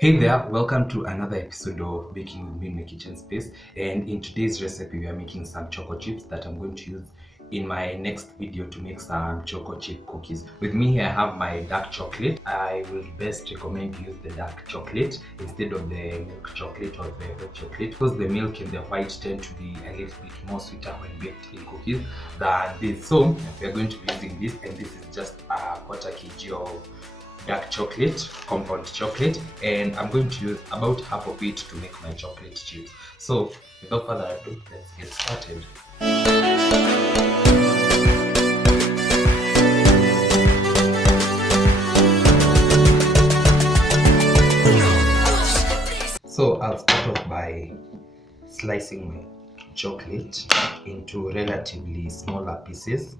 Hey there, welcome to another episode of Baking with Me in my kitchen space. And in today's recipe, we are making some choco chips that I'm going to use in my next video to make some choco chip cookies. With me here, I have my dark chocolate. I will best recommend you use the dark chocolate instead of the milk chocolate or the white chocolate, because the milk and the white tend to be a little bit more sweeter when baked in cookies than this. So we are going to be using this, and this is just a quarter kg of dark chocolate, compound chocolate, and I'm going to use about half of it to make my chocolate chips. So without further ado, let's get started. So I'll start off by slicing my chocolate into relatively smaller pieces.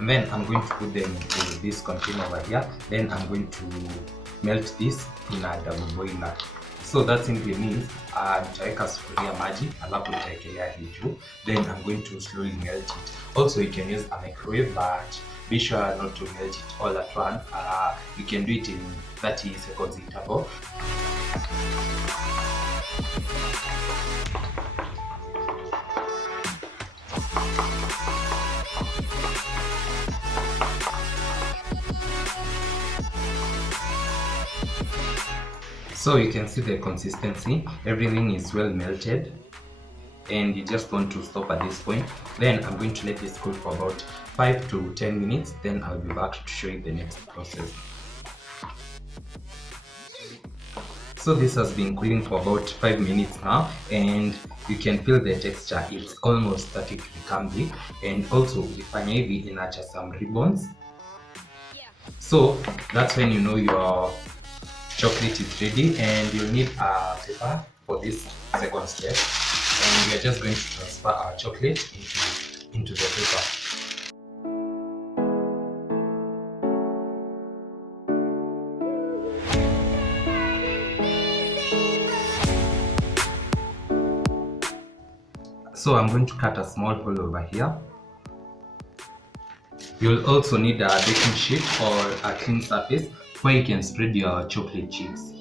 And then I'm going to put them into this container over here. Then I'm going to melt this in a double boiler. So that simply means nitaweka sufuria maji alafu nitaekelea hii juu, then I'm going to slowly melt it. Also you can use a microwave, but be sure not to melt it all at once. You can do it in 30 seconds interval. So you can see the consistency, everything is well melted, and you just want to stop at this point. Then I'm going to let this cook for about 5 to 10 minutes, then I'll be back to show you the next process. So this has been cooling for about 5 minutes now, and you can feel the texture, it's almost starting to become thick, and also ukifanya hivi inaacha some ribbons. So that's when you know your chocolate is ready, and you'll need a paper for this second step, and we are just going to transfer our chocolate into the paper. So I'm going to cut a small hole over here. You'll also need a baking sheet or a clean surface where you can spread your chocolate chips.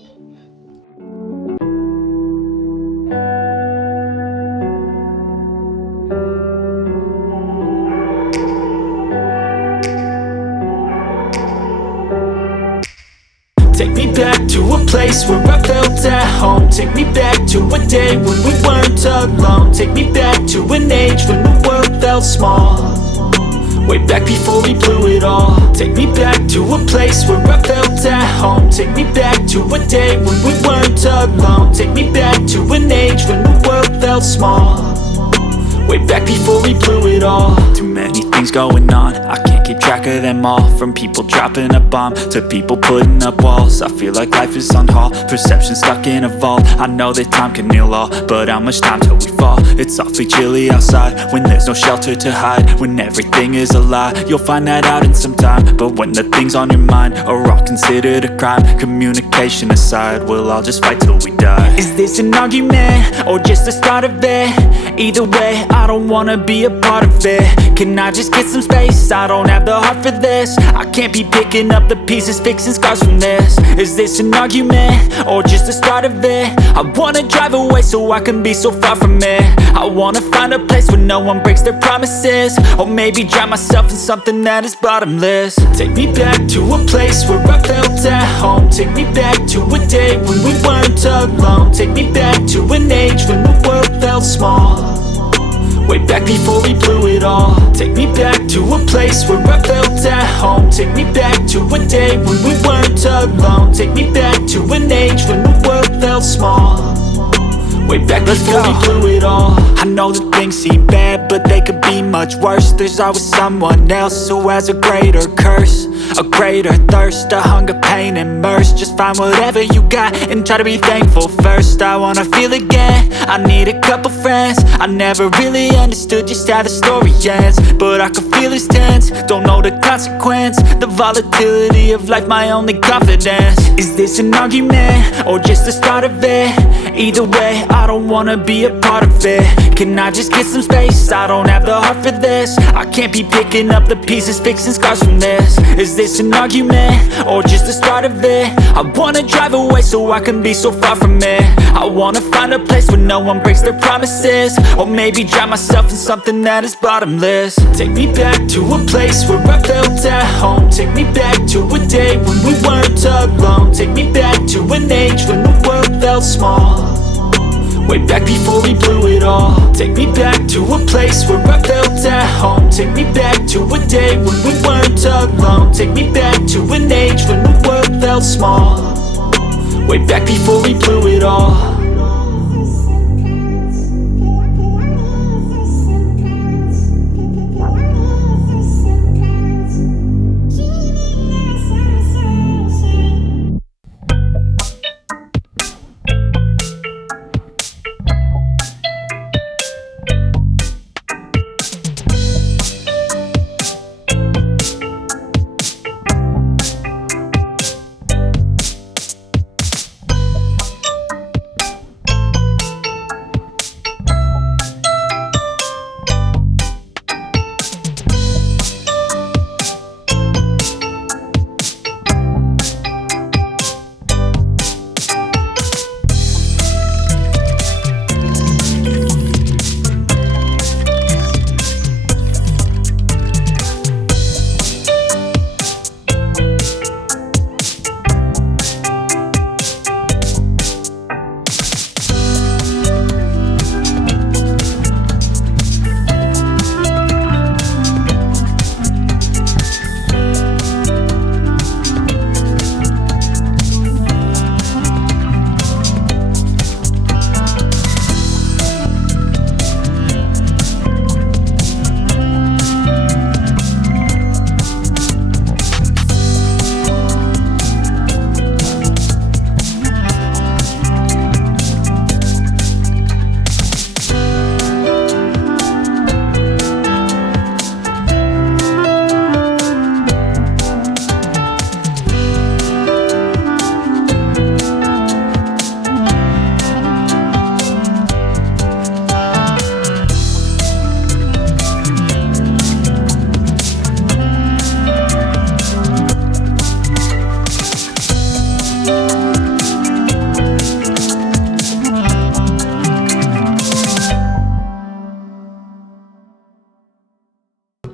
Take me back to a place where I felt at home. Take me back to a day when we weren't alone. Take me back to an age when the world felt small, way back before we blew it all. Take me back to a place where I felt at home. Take me back to a day when we weren't alone. Take me back to an age when the world felt small, way back before we blew it all. Too many things going on, I can't keep track of them all. From people dropping a bomb to people putting up walls. I feel like life is on hold, perception stuck in a vault. I know that time can heal all, but how much time till we fall? It's awfully chilly outside when there's no shelter to hide. When everything is a lie, you'll find that out in some time. But when the things on your mind are all considered a crime, communication aside, we'll all just fight till we die. Is this an argument or just the start of it? Either way, I don't wanna be a part of it. Can I just get some space? I don't have the heart for this. I can't be picking up the pieces, fixing scars from this. Is this an argument or just the start of it? I wanna drive away so I can be so far from it. I wanna find a place where no one breaks their promises, or maybe drown myself in something that is bottomless. Take me back to a place where I felt at home. Take me back to a day when we weren't alone. Take me back to an age when the world felt small, way back before we blew it all. Take me back to a place where I felt at home. Take me back to a day when we weren't alone. Take me back to an age when the world felt small, way Way back before we blew it all. I know that things seem bad, but they could be much worse. There's always someone else who has a greater curse, a greater thirst, a hunger, pain, and mercy. Just find whatever you got and try to be thankful first. I wanna feel again, I need a couple friends. I never really understood just how the story ends, but I can feel it's tense, don't know the consequence. The volatility of life, my only confidence. Is this an argument, or just the start of it? Either way, I don't wanna be a part of it. Can I just get some space? I don't have the heart for this. I can't be picking up the pieces, fixing scars from this. Is this an argument, or just the start of it? I wanna drive away so I can be so far from it. I wanna find a place where no one breaks their promises, or maybe drown myself in something that is bottomless. Take me back to a place where I felt at home. Take me back to a day when we weren't alone. Take me back to an age when the world felt small. Way back before we blew it all. Take me back to a place where I felt at home. Take me back to a day when we weren't alone. Take me back to an age when the world felt small. Way back before we blew it all.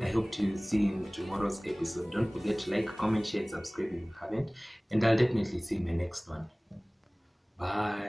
I hope to see you in tomorrow's episode. Don't forget to like, comment, share, and subscribe if you haven't. And I'll definitely see you in my next one. Bye.